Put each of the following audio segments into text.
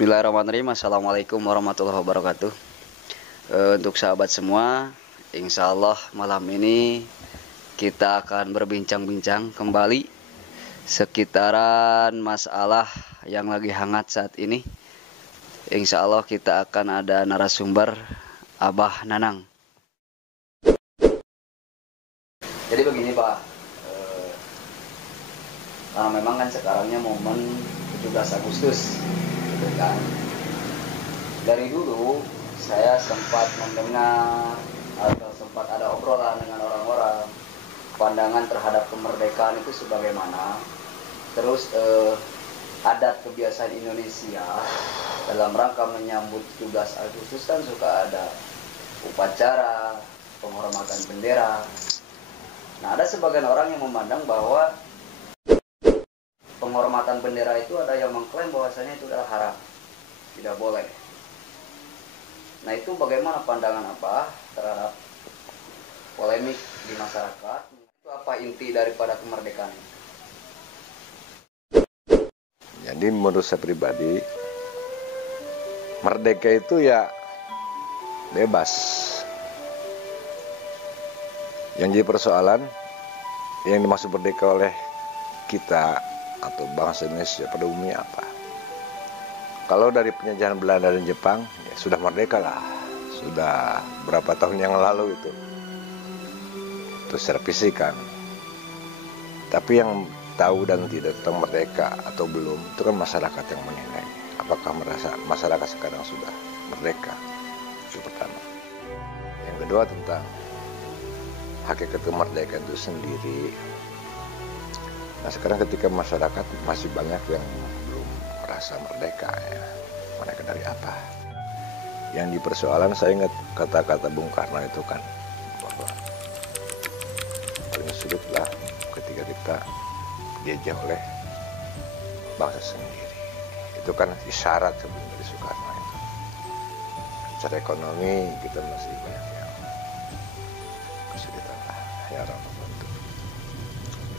Bismillahirrahmanirrahim. Assalamualaikum warahmatullahi wabarakatuh. Untuk sahabat semua, insya Allah malam ini kita akan berbincang-bincang kembali sekitaran masalah yang lagi hangat saat ini. Insya Allah kita akan ada narasumber Abah Nanang. Jadi begini Pak, karena memang kan sekarangnya momen 17 Agustus, gitu kan. Dari dulu saya sempat mendengar atau sempat ada obrolan dengan orang-orang pandangan terhadap kemerdekaan itu sebagaimana. Terus adat kebiasaan Indonesia dalam rangka menyambut 17 Agustus kan suka ada upacara penghormatan bendera. Nah, ada sebagian orang yang memandang bahwa penghormatan bendera itu ada yang mengklaim bahwasanya itu adalah haram, tidak boleh. Nah, itu bagaimana pandangan apa terhadap polemik di masyarakat? Itu apa inti daripada kemerdekaan? Jadi menurut saya pribadi, merdeka itu ya bebas. Yang jadi persoalan, yang dimaksud merdeka oleh kita atau bangsa Indonesia pada umumnya apa? Kalau dari penjajahan Belanda dan Jepang, ya sudah merdeka lah. Sudah berapa tahun yang lalu itu secara fisik kan. Tapi yang tahu dan tidak tentang merdeka atau belum, itu kan masyarakat yang menilai. Apakah merasa masyarakat sekarang sudah merdeka? Itu pertama. Yang kedua tentang hakikat kemerdekaan itu sendiri. Nah, sekarang ketika masyarakat masih banyak yang belum merasa merdeka ya. Merdeka dari apa? Yang dipersoalan, saya ingat kata-kata Bung Karno itu kan, bahwa paling sulit lah ketika kita dijajah oleh bangsa sendiri. Itu kan isyarat sebelum dari Soekarno itu. Secara ekonomi kita masih banyak yang kesulitan lah, ya orang membantu.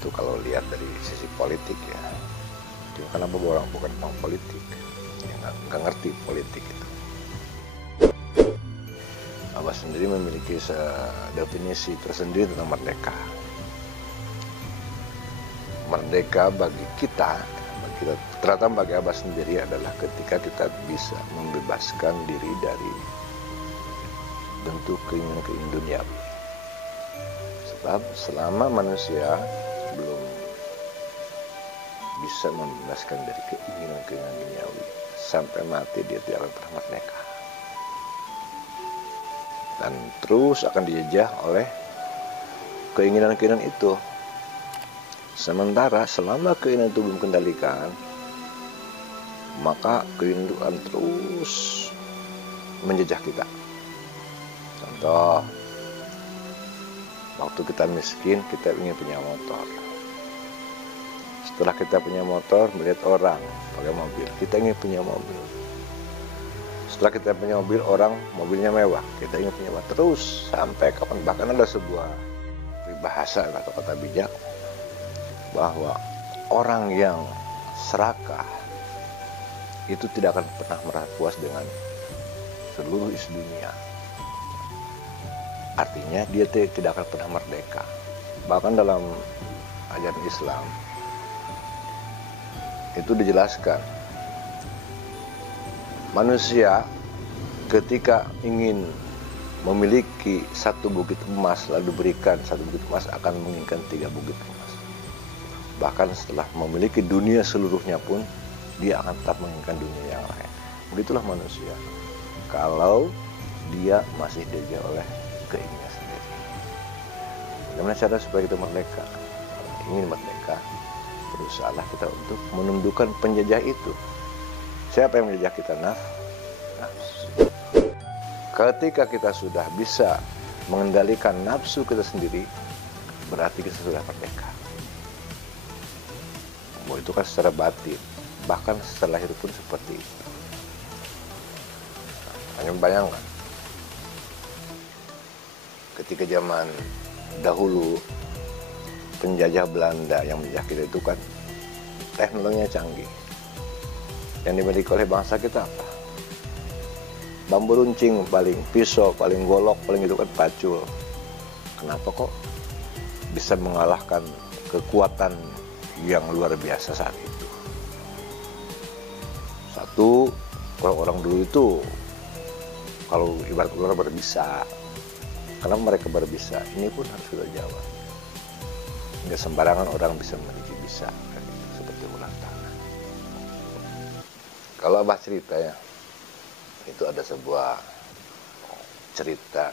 Itu kalau lihat dari sisi politik ya. Cuma kenapa orang bukan orang politik, ya nggak ngerti politik itu. Abah sendiri memiliki definisi tersendiri tentang merdeka. Merdeka bagi kita, terutama bagi Abah sendiri adalah ketika kita bisa membebaskan diri dari bentuk keinginan duniawi. Sebab selama manusia belum bisa membebaskan dari keinginan duniawi, sampai mati dia tidak akan pernah merdeka. Dan terus akan dijajah oleh keinginan itu. Sementara selama keinginan itu belum kendalikan, maka keinginan itu akan terus menjajah kita. Contoh, waktu kita miskin, kita ingin punya motor. Setelah kita punya motor, melihat orang pakai mobil, kita ingin punya mobil. Setelah kita punya mobil, orang mobilnya mewah, kita ingin punya mobil. Terus sampai kapan? Bahkan ada sebuah peribahasa atau kata bijak bahwa orang yang serakah itu tidak akan pernah merasa puas dengan seluruh isi dunia. Artinya dia tidak akan pernah merdeka. Bahkan dalam ajaran Islam itu dijelaskan, manusia ketika ingin memiliki satu bukit emas lalu diberikan satu bukit emas akan menginginkan 3 bukit emas. Bahkan setelah memiliki dunia seluruhnya pun dia akan tetap menginginkan dunia yang lain. Begitulah manusia kalau dia masih dijajah oleh keinginan sendiri. Bagaimana cara supaya kita merdeka? Kalau ingin merdeka, berusahalah kita untuk menundukkan penjajah itu. Siapa yang menjajah kita? Nafsu. Ketika kita sudah bisa mengendalikan nafsu kita sendiri, berarti kita sudah merdeka. Bahwa itu kan secara batin, bahkan setelah lahir pun seperti itu. Hanya bayangkan, ketika zaman dahulu penjajah Belanda yang menjajah kita itu kan teknologinya canggih. yang dimiliki oleh bangsa kita apa? Bambu runcing paling, pisau paling, golok paling, itu kan pacul. Kenapa kok bisa mengalahkan kekuatan yang luar biasa saat itu? Satu, orang-orang dulu itu kalau ibarat orang berbisa. Kenapa mereka berbisa? Ini pun harus sudah jawab. Nggak sembarangan orang bisa memiliki bisa, seperti ular tanah. Kalau Abah cerita ya, itu ada sebuah cerita,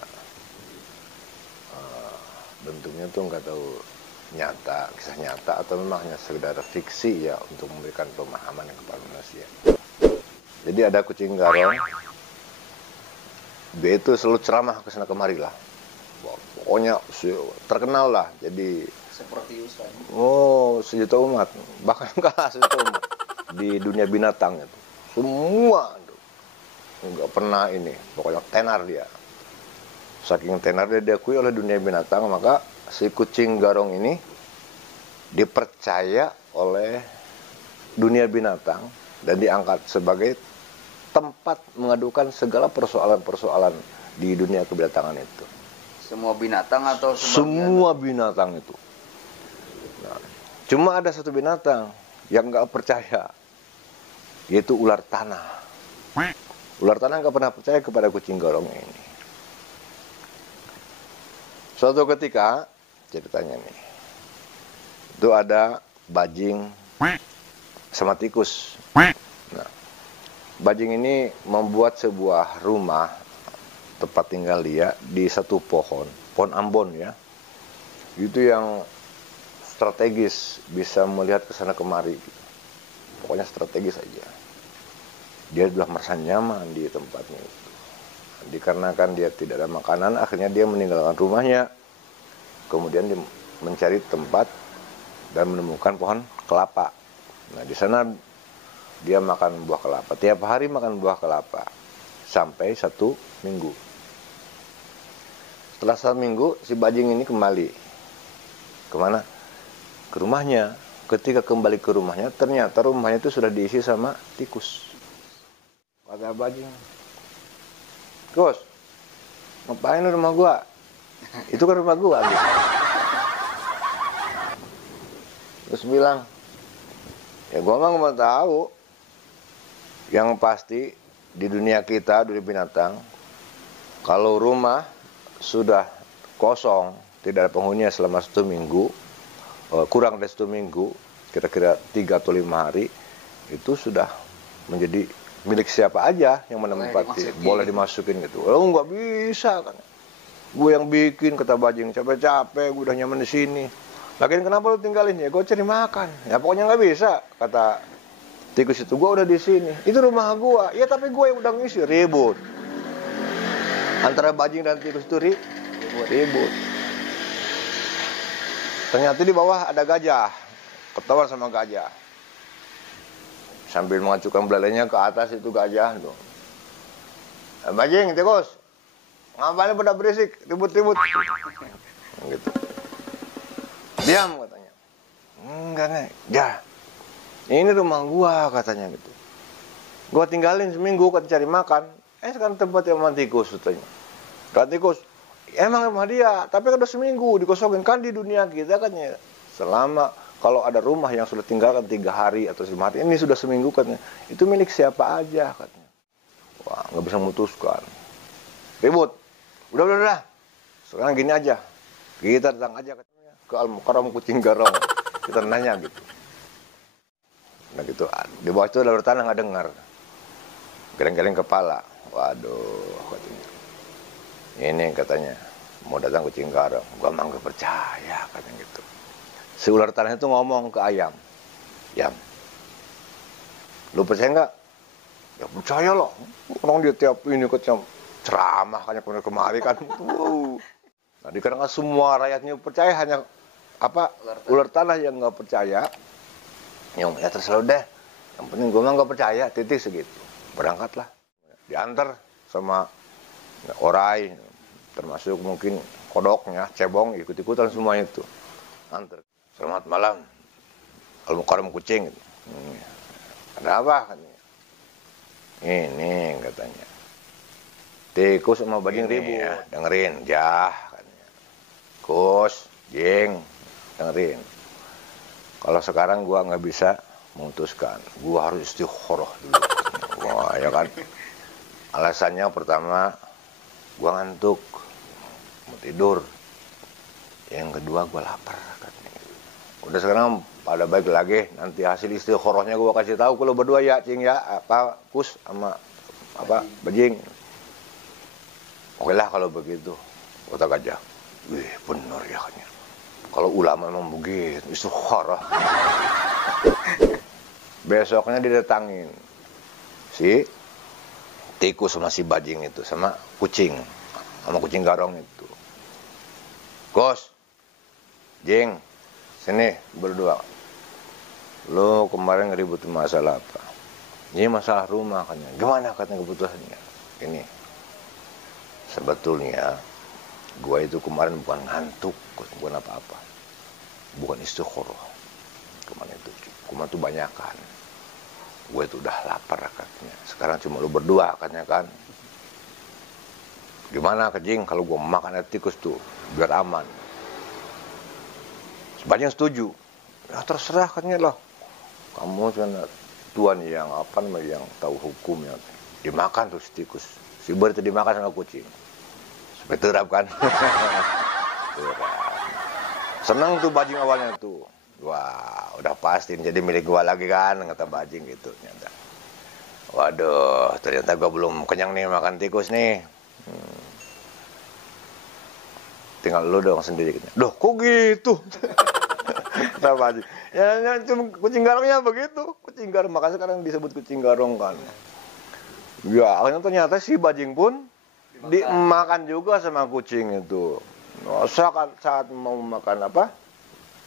bentuknya tuh nggak tahu nyata, kisah nyata atau memang hanya sekedar fiksi ya, untuk memberikan pemahaman kepada manusia. Jadi ada kucing garong, dia itu selalu ceramah ke sana kemari lah, pokoknya terkenal lah, jadi Seperti Ustaz. oh sejuta umat, bahkan kalah sejuta umat di dunia binatang itu, semua nggak pernah ini, pokoknya tenar dia. Saking tenar dia diakui oleh dunia binatang, maka si kucing garong ini dipercaya oleh dunia binatang dan diangkat sebagai tempat mengadukan segala persoalan-persoalan di dunia kebinatangan itu. Semua binatang atau Semua binatang itu. Nah, cuma ada satu binatang yang nggak percaya, yaitu ular tanah. Ular tanah nggak pernah percaya kepada kucing garong ini. Suatu ketika, ceritanya nih, itu ada bajing sama tikus. Nah, bajing ini membuat sebuah rumah tempat tinggal dia di satu pohon ambon ya. Itu yang strategis, bisa melihat ke sana kemari. Pokoknya strategis aja. Dia sudah merasa nyaman di tempatnya itu. Dikarenakan dia tidak ada makanan, akhirnya dia meninggalkan rumahnya. Kemudian dia mencari tempat dan menemukan pohon kelapa. Nah, di sana dia makan buah kelapa. Tiap hari makan buah kelapa sampai 1 minggu. Setelah 1 minggu, si bajing ini kembali. Kemana? Ke rumahnya. Ketika kembali ke rumahnya, ternyata rumahnya itu sudah diisi sama tikus. Kata bajing, "Gus, ngapain lu rumah gua? Itu kan rumah gua." Gitu. Terus bilang, "Ya gua mah nggak tahu. Yang pasti di dunia kita, dunia binatang, kalau rumah sudah kosong, tidak ada penghuninya selama 1 minggu, kurang dari 1 minggu, kira-kira 3 atau 5 hari, itu sudah menjadi milik siapa aja yang menempati, boleh dimasukin gitu." "Oh nggak bisa kan, gue yang bikin," kata bajing. "Capek-capek, gue udah nyaman di sini. Lagian kenapa lu tinggalin?" "Ya gue cari makan." "Ya pokoknya nggak bisa," kata tikus itu. "Gue udah di sini, itu rumah gue." "Ya tapi gue yang udah ngisi." Ribut antara bajing dan tikus itu, ribut. Ternyata di bawah ada gajah, ketahuan sama gajah. Sambil mengacukan belalainya ke atas itu gajah tuh. "Bajing, tikus, ngapain pada berisik, ribut-ribut?" Gitu. "Diam," katanya. "Enggak nih, ya. Ini rumah gua," katanya gitu. "Gua tinggalin seminggu kan cari makan. Sekarang tempat yang sama tikus," katanya. "Kata tikus, emang rumah dia, tapi kan udah seminggu dikosongin. Kan di dunia kita kan ya, selama kalau ada rumah yang sudah tinggalkan 3 hari atau 5 hari, ini sudah seminggu katanya, itu milik siapa aja," katanya. Wah, nggak bisa memutuskan. Ribut. Udah. Sekarang gini aja, kita datang aja katanya ke Al-Mukarram kucing garong. Kita nanya gitu. Nah gitu, di bawah itu ada tanah nggak dengar. Geleng-geleng kepala. Waduh, katanya. Ini katanya, mau datang kucing garong. Gua mah nggak percaya, katanya gitu. Si ular tanah itu ngomong ke ayam, "Yam, lu percaya nggak?" "Ya percaya loh. Orang dia tiap ini kecam ceramah hanya kemari kan." Wow. Nah, dikarenakan semua rakyatnya percaya, hanya ular tanah yang nggak percaya. Ya terserah deh. Yang penting gue mah nggak percaya, titik segitu. Berangkatlah. Diantar sama orai, termasuk mungkin kodoknya, cebong, ikut-ikutan semuanya itu. Antar. "Selamat malam, Al-Mukarram kucing." "Ada apa?" katanya. Ini katanya. Tikus sama bajing ribut. Ya, dengerin, jah katanya. Kus, jing, dengerin. Kalau sekarang gua nggak bisa memutuskan, gua harus istikharah dulu. Wah, ya kan. Alasannya pertama, gua ngantuk, mau tidur. Yang kedua, gua lapar katanya. Udah sekarang pada baik lagi, nanti hasil istikharahnya gua kasih tahu kalau berdua ya, cing ya, apa kus sama apa bajing. Oke lah kalau begitu, kata gajah. Wih, benar ya katanya. Kalau ulama memang begitu, istikharah. Besoknya didatangin si tikus sama si bajing itu, sama kucing garong itu. Kos, jing, sini berdua. Lo kemarin ngeributin masalah apa? Ini masalah rumah katanya. Gimana katanya keputusannya? Ini, sebetulnya gua itu kemarin bukan ngantuk, bukan apa-apa, bukan istikharah. Kemarin itu banyakan. Gue itu udah lapar katanya. Sekarang cuma lu berdua katanya kan. Gimana kejing kalau gue makan tikus tuh biar aman? Sebanyak setuju. Ya terserah katanya lah. Kamu kan tuan yang apa namanya yang tahu hukumnya. Dimakan tuh si tikus. Si ber itu dimakan sama kucing. Sampai terap kan. Senang tuh bajing awalnya tuh. Wah, udah pasti jadi milik gua lagi kan, kata bajing gitu. Ternyata. Waduh, ternyata gua belum kenyang nih makan tikus nih. Tinggal lu dong sendiri. Duh, kok gitu? Kata bajing. Ya, cuma kucing garongnya begitu. Kucing garong, makanya sekarang disebut kucing garong kan. Ya, akhirnya ternyata si bajing pun dimakan juga sama kucing itu. Saat mau makan apa?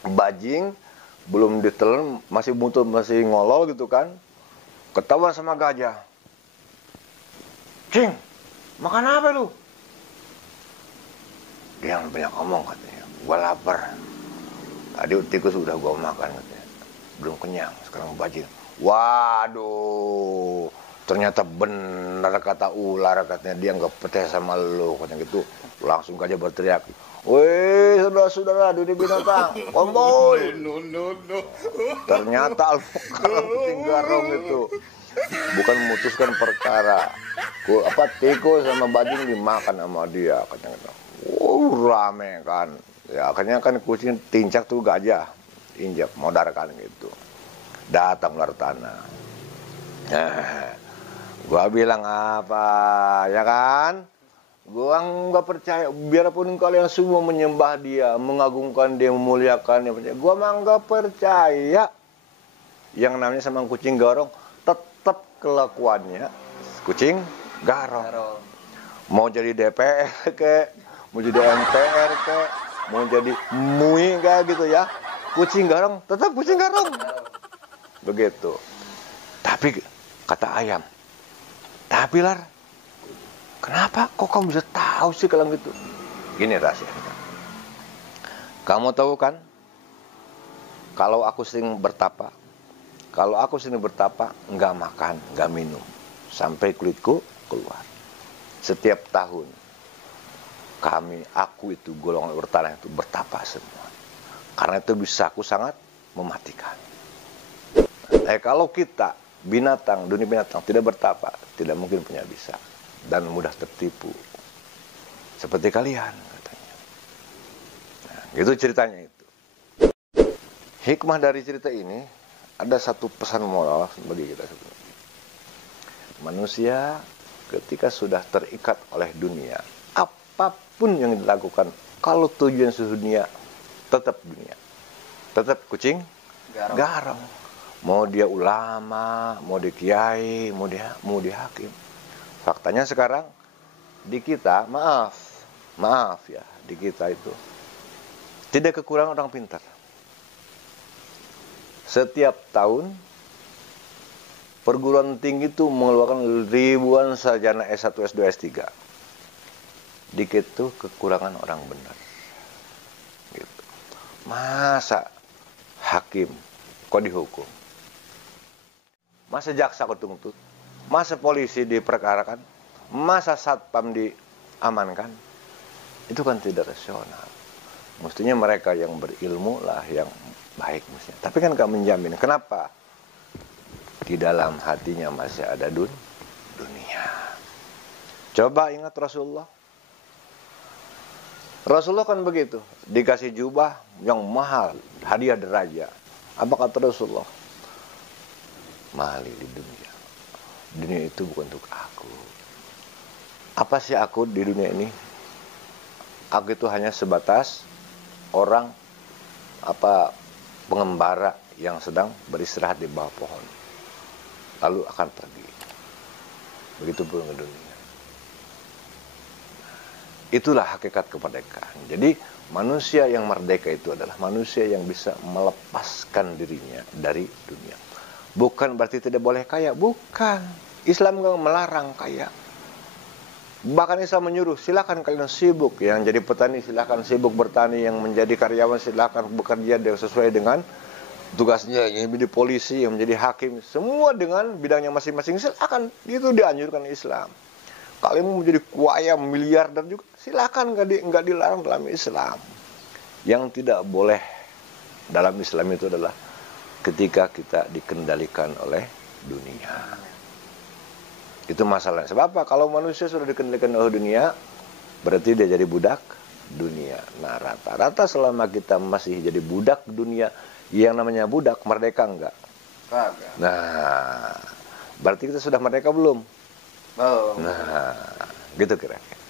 Bajing belum ditelan, masih butuh, masih ngolol gitu kan. Ketahuan sama gajah. Cing, makan apa lu? Dia yang banyak ngomong katanya. Gua lapar. Tadi tikus udah gua makan katanya. Belum kenyang, sekarang bajing. Waduh, ternyata benar kata ular katanya. Dia nggak percaya sama lu katanya gitu. Langsung gajah berteriak. Wih, saudara-saudara dunia binatang, kumpul. No. Ternyata kucing garong itu bukan memutuskan perkara. Tikus sama bajing dimakan sama dia katanya. Rame kan. Ya akhirnya kan kucing tincak tuh gajah, injak modar kan gitu. Datang ular tanah. Gua bilang apa, ya kan? Gua nggak percaya, biarpun kalian semua menyembah dia, mengagungkan dia, memuliakan dia, gua mah nggak percaya. Yang namanya sama kucing garong, tetap kelakuannya kucing garong. Mau jadi DPR ke, mau jadi MPR ke, mau jadi MUI kayak gitu ya, kucing garong tetap kucing garong. Begitu. Tapi kata ayam, tapi Lar, kenapa kok kamu bisa tahu sih kalau gitu? Gini rahasianya. Kamu tahu kan, kalau aku sering bertapa, nggak makan, nggak minum, sampai kulitku keluar. Setiap tahun, aku itu golongan bertanah itu bertapa semua. Karena itu bisa aku sangat mematikan. Kalau kita binatang, dunia binatang tidak bertapa, tidak mungkin punya bisa. Dan mudah tertipu seperti kalian katanya. Nah, gitu ceritanya itu. Hikmah dari cerita ini ada satu pesan moral bagi kita semua. Manusia ketika sudah terikat oleh dunia, apapun yang dilakukan, kalau tujuan dunia, tetap dunia, tetap kucing garong. Mau dia ulama, mau dia kiai, mau dia hakim. Faktanya sekarang di kita, maaf ya, di kita itu tidak kekurangan orang pintar. Setiap tahun perguruan tinggi itu mengeluarkan ribuan sarjana S1, S2, S3. Dikit tuh kekurangan orang benar. Gitu. Masa hakim kok dihukum? Masa jaksa kok tuntut? Masa polisi diperkarakan? Masa satpam diamankan? Itu kan tidak rasional. Mestinya mereka yang berilmu lah yang baik mestinya. Tapi kan gak menjamin. Kenapa? Di dalam hatinya masih ada dunia. Coba ingat Rasulullah. Rasulullah kan begitu. Dikasih jubah yang mahal, hadiah deraja. Apa kata Rasulullah? Mali di dunia. Dunia itu bukan untuk aku. Apa sih aku di dunia ini? Aku itu hanya sebatas orang pengembara yang sedang beristirahat di bawah pohon. Lalu akan pergi. Begitu pun ke dunia. Itulah hakikat kemerdekaan. Jadi manusia yang merdeka itu adalah manusia yang bisa melepaskan dirinya dari dunia. Bukan berarti tidak boleh kaya, bukan. Islam nggak melarang kaya. Bahkan Islam menyuruh, silakan kalian sibuk. Yang jadi petani silakan sibuk bertani, yang menjadi karyawan silakan bekerja sesuai dengan tugasnya, yang menjadi polisi, yang menjadi hakim, semua dengan bidangnya masing-masing silakan. Itu dianjurkan Islam. Kalian mau menjadi kuaya miliarder juga silakan, nggak dilarang dalam Islam. Yang tidak boleh dalam Islam itu adalah ketika kita dikendalikan oleh dunia. Itu masalahnya. Sebab apa? Kalau manusia sudah dikendalikan oleh dunia, berarti dia jadi budak dunia. Nah, rata-rata selama kita masih jadi budak dunia, yang namanya budak, merdeka enggak? Kagak. Nah, berarti kita sudah merdeka belum? Oh. Nah, gitu kira-kira.